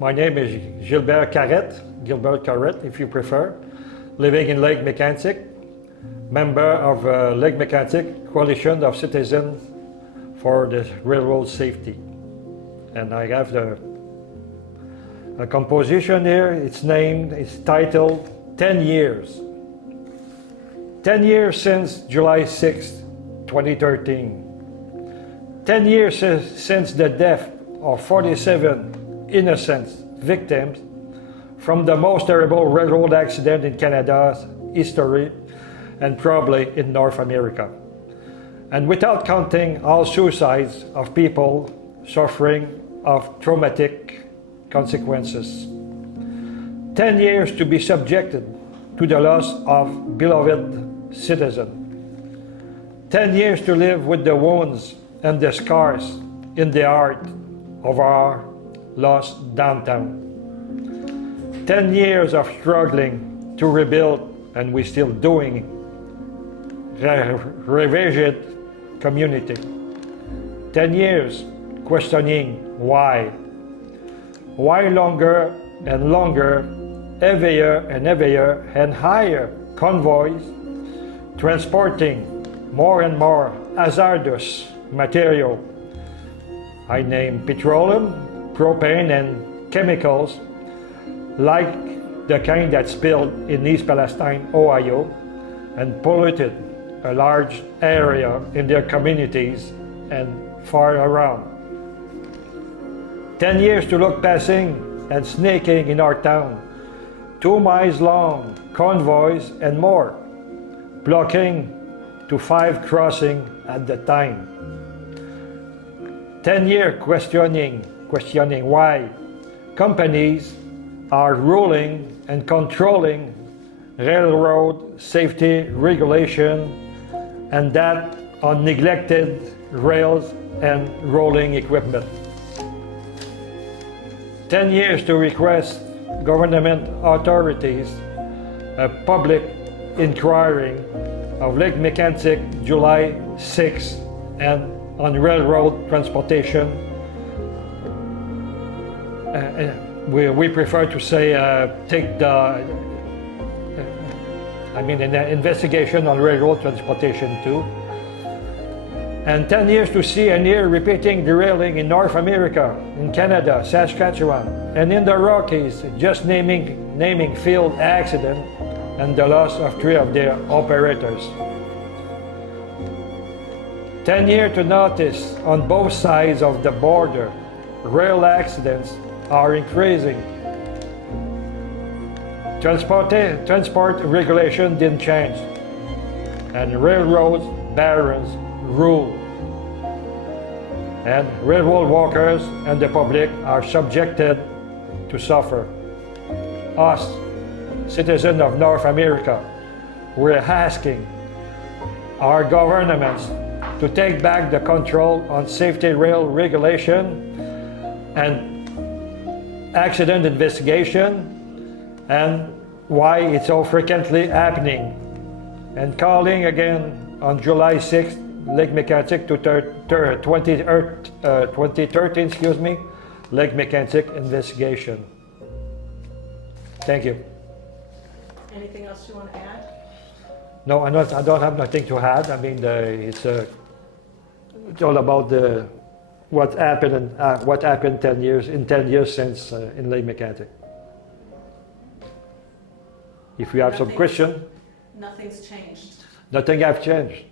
My name is Gilbert Carette, if you prefer, living in Lac-Mégantic, member of Lac-Mégantic Coalition of Citizens for the Railroad Safety. And I have a composition here. It's titled 10 Years. 10 years since July 6, 2013. 10 years since the death of 47 innocent victims from the most terrible railroad accident in Canada's history and probably in North America. And without counting all suicides of people suffering of traumatic consequences. 10 years to be subjected to the loss of beloved citizens. 10 years to live with the wounds and the scars in the heart of our lost downtown. 10 years of struggling to rebuild, and we're still doing, ravaged community. 10 years questioning why. Why longer and longer, heavier and heavier and higher convoys transporting more and more hazardous material. I name petroleum, propane and chemicals like the kind that spilled in East Palestine, Ohio, and polluted a large area in their communities and far around. 10 years to look passing and sneaking in our town, 2 miles long convoys and more, blocking to 5 crossing at the time. 10 years questioning why companies are ruling and controlling railroad safety regulation, and that on neglected rails and rolling equipment. 10 years to request government authorities a public inquiry of Lac-Mégantic July 6 and on railroad transportation. We prefer to say take the an investigation on railroad transportation too. And 10 years to see and hear repeating derailing in North America, in Canada, Saskatchewan, and in the Rockies, just naming field accident and the loss of 3 of their operators. 10 years to notice on both sides of the border, rail accidents are increasing. Transport regulation didn't change, and railroads barons rule. And railroad workers and the public are subjected to suffer. Us, citizens of North America, we're asking our governments to take back the control on safety rail regulation and accident investigation and why it's so frequently happening, and calling again on July 6th Lac-Mégantic to 2013 Lac-Mégantic investigation. Thank you. Anything else you want to add? No, I don't have nothing to add. I mean, it's all about what happened 10 years since in Lac-Mégantic. If you have some question. Nothing's changed. Nothing have changed.